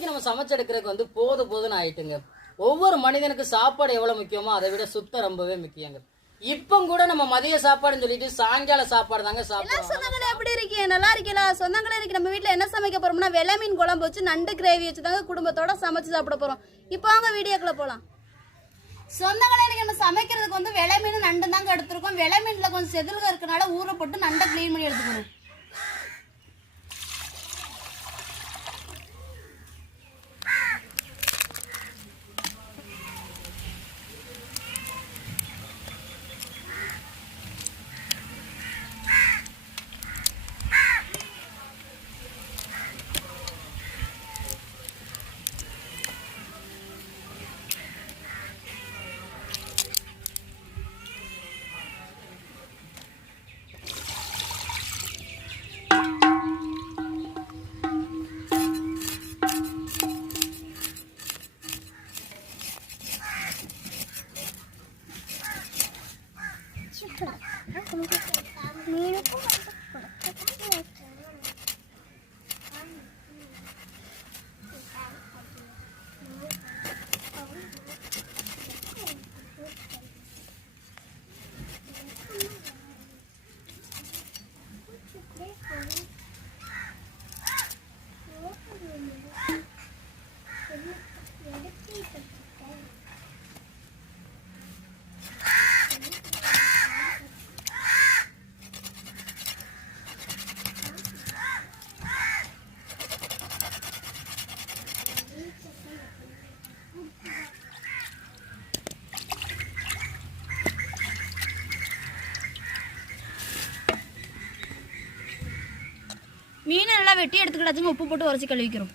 இன்னைக்கு நம்ம சமைச்செடுக்கிறதுக்கு வந்து போது போதுன்னு ஆயிட்டுங்க. ஒவ்வொரு மனிதனுக்கு சாப்பாடு எவ்வளவு முக்கியமோ அதை விட சுத்தம் ரொம்பவே முக்கியங்க. இப்போ கூட நம்ம மதிய சாப்பாடுன்னு சொல்லிட்டு சாயங்கால சாப்பாடு தாங்க சாப்பிடுறோம். சொந்தங்களே எப்படி இருக்கீங்க? நல்லா இருக்கீங்களா? சொந்தங்களே இருக்கு. நம்ம வீட்ல என்ன சமைக்க போறோம்னா வெள்ளை மீன் குழம்பு வச்சு நண்டு கிரேவி வச்சு தாங்க குடும்பத்தோட சமைச்சு சாப்பிட போறோம். இப்போ வாங்க வீடியோக்குள்ள போலாம். சொந்தங்களே இன்னைக்கு நம்ம சமைக்கிறதுக்கு வந்து வெள்ளை மீன் நண்டு தாங்க எடுத்திருக்கோம். வெள்ளை மீன்ல கொஞ்சம் செதில்க இருக்கனால ஊற போட்டு நண்டை க்ளீன் பண்ணி எடுத்துக்கணும். மீன் நல்லா வெட்டி எடுத்துக்கிட்டாச்சுங்க உப்பு போட்டு உரைச்சி கழுவிக்கிறோம்.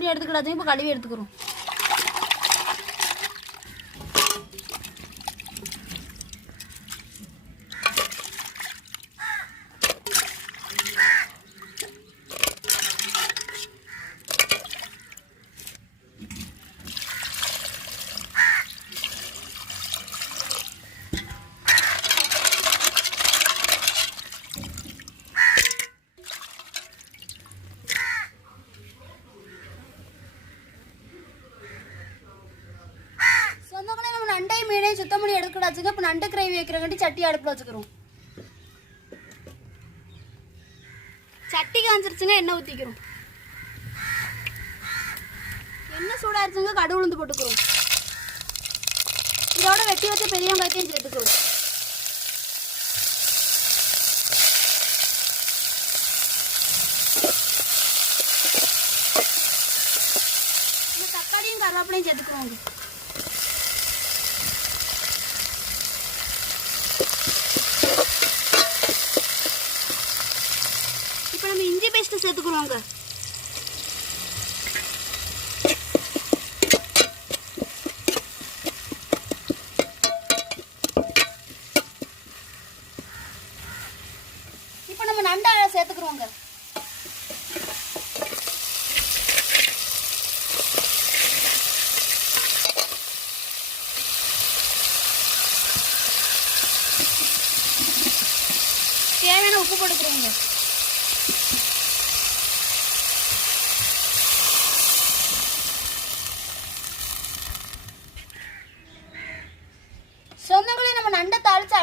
நண்டை இப்போ கழுவி எடுத்துக்கிறோம் சொந்தங்களே நம்ம நண்டை மீனையும் சுத்தம் பண்ணி எடுக்கடாச்சுங்க இப்போ நண்டு கிரேவி வைக்கிறங்காட்டி சட்டி அடுப்பில் வச்சுக்கிறோம். சட்டி காஞ்சிருச்சுங்க எண்ணெய் ஊற்றிக்கிறோம் எண்ணெய் சூடாயிருச்சுங்க கடு உளுந்து போட்டுக்கிறோம். இதோட வெட்டி வச்ச பெரிய வெங்காயத்தையும் சேர்த்துக்கிறோம் இந்த தக்காளியும் கருவேப்பிலையும் சேர்த்துக்கிறோம் இப்போ நம்ம இஞ்சி பேஸ்ட் இப்போ நம்ம நண்டை சேர்த்துக்கிறோங்க. தேவையான உப்பு போட்டுக்கிறோங்க சொந்தங்களே நம்ம நண்டை தாளிச்சு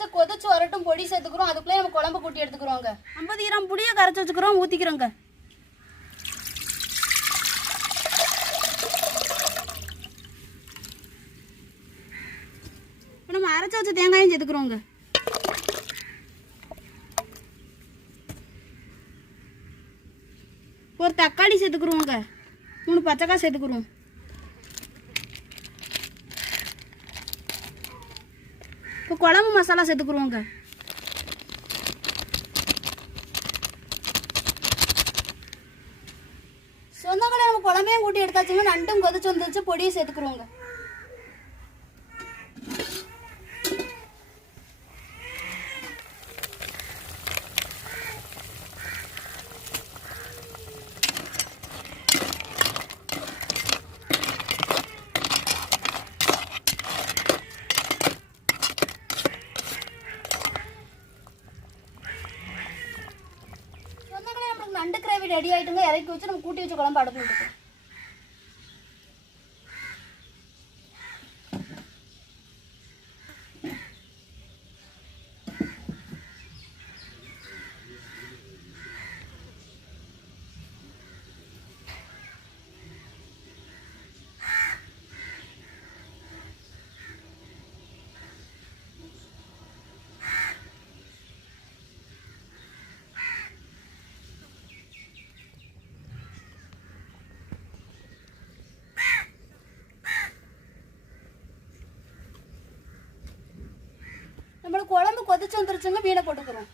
அடுப்புல கொதிச்சு வரட்டும் பொடி சேர்த்துக்கிறோம். அதுக்குள்ளே நம்ம குழம்பு கூட்டி எடுத்துக்கிறோங்க. ஐம்பது கிராம் புளியை கரைச்சி வச்சுக்கிறோம் ஊற்றிக்கிறோங்க இப்போ நம்ம அரைச்சி வச்ச தேங்காயும் சேர்த்துக்கிறோங்க. ஒரு தக்காளி சேர்த்துக்குருவோங்க மூணு பச்சைக்காய் சேர்த்துக்குருவோம் இப்போ குழம்பு மசாலா சேர்த்துக்குருவோங்க. சொந்தங்களே நம்ம குழம்பையும் கூட்டி எடுத்தாச்சுங்க. நண்டும் கொதிச்சு வந்துருச்சு பொடியை சேர்த்துக்குருவோங்க சொந்தங்களே நம்மளுக்கு கிரேவி ரெடி ஆயிட்டுங்க இறக்கி வச்சு நம்ம கூட்டி வச்சு குழம்பு அடுப்பு குழம்பு கொதிச்சு வந்துருச்சுங்க மீனை போட்டுக்கிறோம்.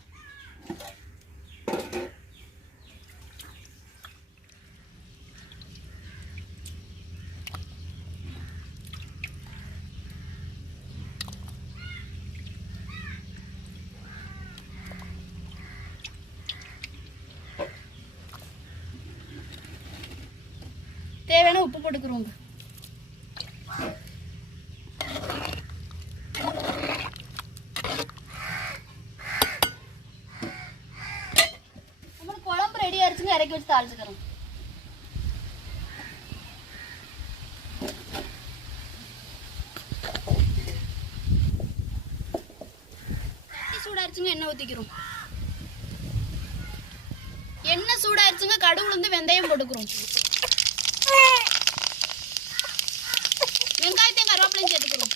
தேவையான உப்பு போட்டுக்கிறோங்க நம்மளுக்கு குழம்பு ரெடி ஆயிடுச்சுங்க சூடாயிருச்சுங்க எண்ணெய் ஊற்றிக்கிறோம் எண்ணெய் சூடாயிருச்சுங்க கடுகுலேருந்து வெந்தயம் போட்டுக்கிறோம் வெங்காயத்தையும் கருவேப்பிலையும் சேர்த்துக்கிறோம்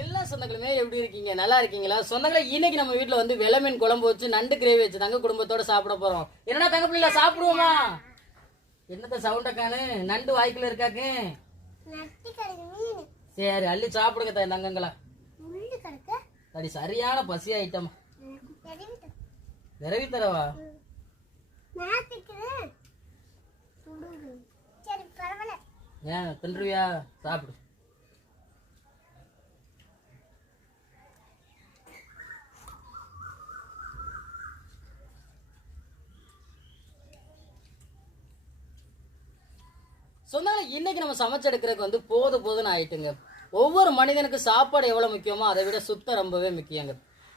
எல்லா சொந்தங்களுமே எப்படி இருக்கீங்க? நல்லா இருக்கீங்களா? சொந்தங்களே இன்னைக்கு நம்ம வீட்ல வந்து வெள்ளை மீன் குழம்பு வச்சு நண்டு கிரேவி வச்சு தாங்க குடும்பத்தோட சாப்பிட போறோம். என்னடா தங்க பிள்ளைல சாப்பிடுவோமா? என்னத்த சவுண்ட காணு? நண்டு வாய்க்குள்ள இருக்காக்கு. சரி அள்ளி சாப்பிடுங்க தாய் தங்கங்களா. தடி சரியான பசி ஐட்டம் விரவி தரவா? ஏன் தின்றுவியா? சாப்பிடு. இன்னைக்கு நம்ம சமைச்செடுக்கிறதுக்கு வந்து போது போதுன்னு ஆயிட்டுங்க. ஒவ்வொரு மனிதனுக்கு சாப்பாடு எவ்வளவு முக்கியமோ அதை விட சுத்தம் ரொம்பவே முக்கியங்க.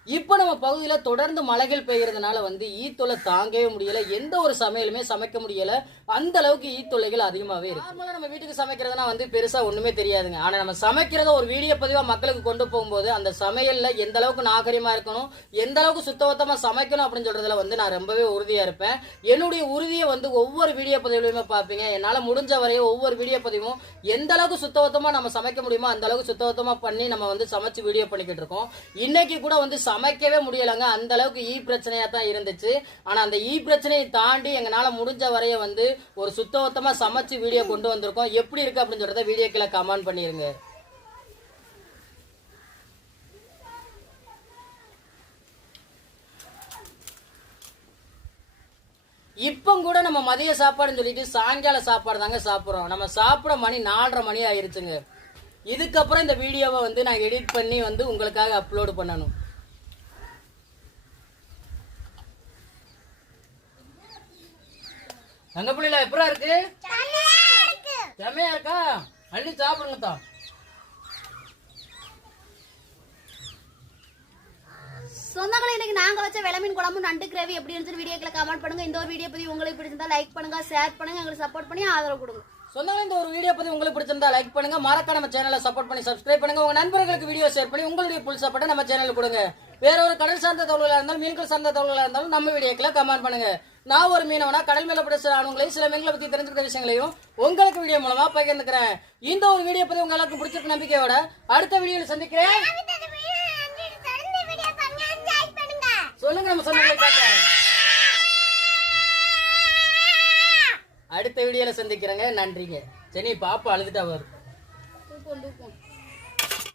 இப்போ நம்ம பகுதியில் தொடர்ந்து மழைகள் பெய்கிறதுனால வந்து ஈத்தொலை தாங்கவே முடியல. எந்த ஒரு சமையலுமே சமைக்க முடியல. அந்த அளவுக்கு ஈத்தொலைகள் அதிகமாகவே இருக்கு. நார்மலாக நம்ம வீட்டுக்கு சமைக்கிறதுனா வந்து பெருசாக ஒன்றுமே தெரியாதுங்க. ஆனால் நம்ம சமைக்கிறத ஒரு வீடியோ பதிவாக மக்களுக்கு கொண்டு போகும்போது அந்த சமையலில் எந்த அளவுக்கு நாகரிகமாக இருக்கணும் எந்த அளவுக்கு சுத்தபத்தமாக சமைக்கணும் அப்படின்னு சொல்றதுல வந்து நான் ரொம்பவே உறுதியாக இருப்பேன். என்னுடைய உறுதியை வந்து ஒவ்வொரு வீடியோ பதிவுலையுமே பார்ப்பீங்க. என்னால் முடிஞ்ச வரையும் ஒவ்வொரு வீடியோ பதிவும் எந்த அளவுக்கு சுத்தபத்தமாக நம்ம சமைக்க முடியுமோ அந்த அளவுக்கு சுத்தபத்தமாக பண்ணி நம்ம வந்து சமைச்சு வீடியோ பண்ணிக்கிட்டு இருக்கோம். இன்னைக்கு கூட வந்து சமைக்கவே முடியலங்க. அந்த அளவுக்கு ஈ பிரச்சனையா தான் இருந்துச்சு. ஆனா அந்த ஈ பிரச்சனையை தாண்டி எங்களால முடிஞ்ச வரைய வந்து ஒரு சுத்தபத்தமா சமைச்சு வீடியோ கொண்டு வந்திருக்கோம். எப்படி இருக்கு அப்படின்னு சொல்றத வீடியோக்குள்ள கமெண்ட் பண்ணிருங்க. இப்போ கூட நம்ம மதிய சாப்பாடுன்னு சொல்லிட்டு சாயங்கால சாப்பாடு தாங்க சாப்பிட்றோம். நம்ம சாப்பிட மணி நாலரை மணி ஆயிருச்சுங்க. இதுக்கப்புறம் இந்த வீடியோவை வந்து நான் எடிட் பண்ணி வந்து உங்களுக்காக அப்லோடு பண்ணணும். தங்க பிள்ளைல எப்படா இருக்கு? செமையா இருக்கா? அள்ளி சாப்பிடுங்க தான் சொந்தங்களே இன்னைக்கு நாங்க வச்ச விளமீன் குழம்பு நண்டு கிரேவி எப்படி இருந்துச்சு வீடியோக்களை கமெண்ட் பண்ணுங்க. இந்த ஒரு வீடியோ பத்தி உங்களுக்கு பிடிச்சிருந்தா லைக் பண்ணுங்க ஷேர் பண்ணுங்க எங்களுக்கு சப்போர்ட் பண்ணி ஆதரவு கொடுங்க. சொந்தங்களே இந்த ஒரு வீடியோ பத்தி உங்களுக்கு பிடிச்சிருந்தா லைக் பண்ணுங்க. மறக்க நம்ம சேனலை சப்போர்ட் பண்ணி சப்ஸ்கிரைப் பண்ணுங்க. உங்க நண்பர்களுக்கு வீடியோ ஷேர் பண்ணி உங்களுடைய புல் சப்போர்ட்டை நம்ம சேனலுக்கு கொடுங்க. வேற ஒரு கடல் சார்ந்த தகவலாக இருந்தாலும் மீன்கள் சார்ந்த தகவலாக இருந்தாலும் நம்ம வீடியோக்களை கமெண்ட் பண்ணுங்க. நான் ஒரு மீனவனா கடல் மேல பட சில சில மீன்களை பத்தி தெரிஞ்சுக்கிற விஷயங்களையும் உங்களுக்கு வீடியோ மூலமா பகிர்ந்துக்கிறேன். இந்த ஒரு வீடியோ பத்தி உங்க எல்லாருக்கும் பிடிச்சிருக்க நம்பிக்கையோட அடுத்த வீடியோல சந்திக்கிறேன். சொல்லுங்க நம்ம சொந்தங்களை கேட்க அடுத்த வீடியோல சந்திக்கிறேங்க. நன்றிங்க. சரி பாப்பா அழுதுட்டா வரும்